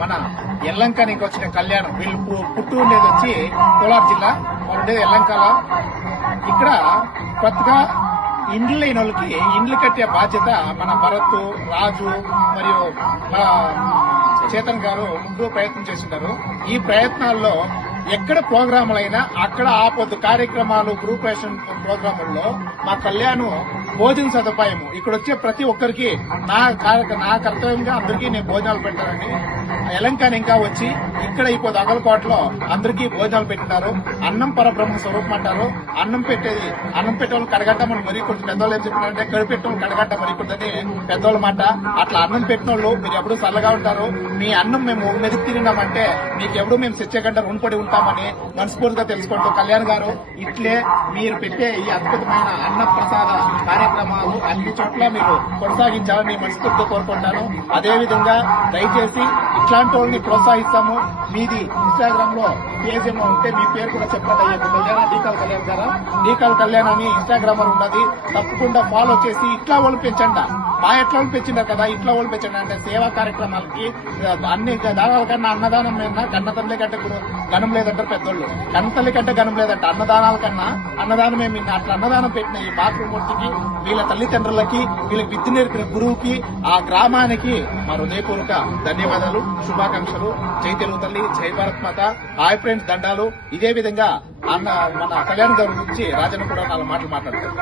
మన ఎల్లంకానికి వచ్చిన కళ్యాణం. వీళ్ళు పుట్టు ఉండేది వచ్చి కోలార్ జిల్లా, వాళ్ళు ఉండేది ఎల్లంకాల. ఇక్కడ కొత్తగా ఇండ్లు లేని వాళ్ళకి ఇండ్లు కట్టే బాధ్యత మన భరత్, రాజు మరియు చేతన్ గారు ముందు ప్రయత్నం చేస్తున్నారు. ఈ ప్రయత్నాల్లో ఎక్కడ ప్రోగ్రాములైనా అక్కడ ఆపొద్దు కార్యక్రమాలు, గ్రూప్ రేషన్ ప్రోగ్రాముల్లో మా కళ్యాణ్ భోజన సదుపాయము ఇక్కడ వచ్చే ప్రతి ఒక్కరికి నా కర్తవ్యంగా అందరికీ నేను భోజనాలు పెట్టానండి. ఎలంకాని ఇంకా వచ్చి ఇక్కడ ఇప్పుడు అగలకోటలో అందరికీ భోజనాలు పెట్టినారు. అన్నం పరబ్రహ్మ స్వరూపం అంటారు. అన్నం పెట్టేవాళ్ళు కడగట్ట మనం మరీ కొంచెం పెద్దవాళ్ళు ఏం చెప్పినారంటే కడిపెట్టేవాళ్ళు కడగట్ట మరీ కొందని పెద్దవాళ్ళ మాట. అట్లా అన్నం పెట్టిన వాళ్ళు మీరు ఎప్పుడు చల్లగా ఉంటారు. మీ అన్నం మేము మెరుగు తిరిగినామంటే మీకు ఎప్పుడు మేము తెచ్చేగంట రుణపడి ఉంటామని మనస్ఫూర్తిగా తెలుసుకుంటూ కళ్యాణ్ గారు ఇట్లే మీరు పెట్టే ఈ అద్భుతమైన అన్న ప్రసాద కార్యక్రమాలు అన్ని చోట్ల మీరు కొనసాగించాలని మనస్ఫూర్తిగా కోరుకుంటాను. అదేవిధంగా దయచేసి ఇట్లాంటి వాళ్ళని ప్రోత్సహిస్తాము. మీది ఇన్స్టాగ్రామ్ లో పేజ్ ఏమో ఉంటే మీ పేరు కూడా చెప్పండి. డీకాల్ కళ్యాణ్ గారు, డీకాల్ కళ్యాణ్ అని ఇన్స్టాగ్రామ్ లో ఉన్నది. తప్పకుండా ఫాలో చేసి ఇట్లా వాళ్ళు పెంచండి. మా ఎట్లా వాళ్ళు పెంచినారు కదా ఇట్లా వాళ్ళు పెంచండి. అంటే సేవా కార్యక్రమాలకి అన్ని దానాల కన్నా అన్నదానం మీద కన్నతల్లి కంటే గణం లేదంటారు పెద్దోళ్ళు. కన్నతల్లి కంటే గణం లేదంట. అన్నదానాల కన్నా అన్నదానం ఏమి అట్లా అన్నదానం పెట్టిన ఈ మాతృమూర్తికి, వీళ్ళ తల్లిదండ్రులకి, వీళ్ళకి విద్య నేర్పిన గురువుకి, ఆ గ్రామానికి మా హృదయపూర్వక ధన్యవాదాలు, శుభాకాంక్షలు. జై తెలుగు తల్లి, జై భారత్ మాత. హాయ్ ఫ్రెండ్స్, దండాలు. ఇదే విధంగా మన కళ్యాణ్ గారి గురించి రాజన్న కూడా 4 మాటలు మాట్లాడతారు.